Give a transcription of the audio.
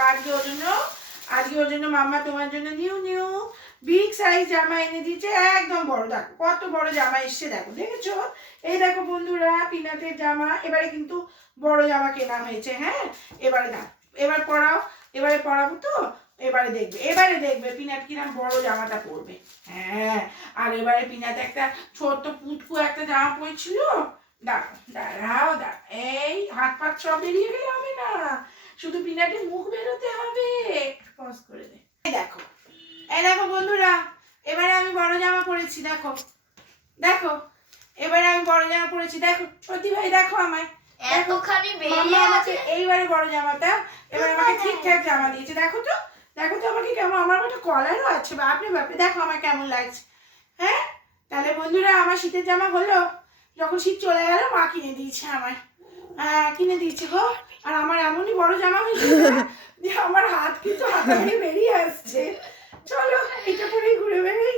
দেখো আজকে ওর জন্য মাম্মা তোমার জন্য নিউ নিউ বিগ সাইজ জামা এনে দিয়েছে, একদম বড়। দেখো কত বড় জামা এসছে, দেখো দেখেছো? এই দেখো বন্ধুরা, পিনাতের জামা। এবারে কিন্তু বড় জামা কেনা হয়েছে। হ্যাঁ, এবারে দাও, এবার পরাও, এবারে পরাবো তো। এবারে দেখবে পিনাত কিরম বড় জামাটা পরবে। হ্যাঁ, আর এবারে পিনাত একটা ছোট্ট পুটকু একটা জামা পরেছিল। দাঁড়াও, এই হাত পাত সব বেরিয়ে গেলে হবে না, শুধু পিনাটের মুখ বেরোতে হবে। পজ করে দে। এই দেখো বন্ধুরা, এবারে আমি বড় জামা পরেছি। দেখো দেখো, এবারে আমি বড় জামা পরেছি। দেখো সত্যি ভাই, দেখো আমায়, এতখানি বেরিয়ে মাম্মা আমাকে আছে। এইবারে বড় জামাটা, এবার আমাকে ঠিকঠাক জামা দিয়েছে। দেখো তো আমাকে কেমন, আমার একটা কলারও আছে। বাপরে বাপরে, দেখো আমার কেমন লাগছে। হ্যাঁ, তাহলে বন্ধুরা আমার শীতের জামা হলো। যখন শীত চলে গেল মা কিনে দিয়েছে আমায়। হ্যাঁ, কিনে দিয়েছে গো। আর আমার এমনই বড় জামা হয়েছে যে আমার হাত কিন্তু হাতাহাতি বেরিয়ে আসছে। চলো এটা পরেই ঘুরে বেড়াই।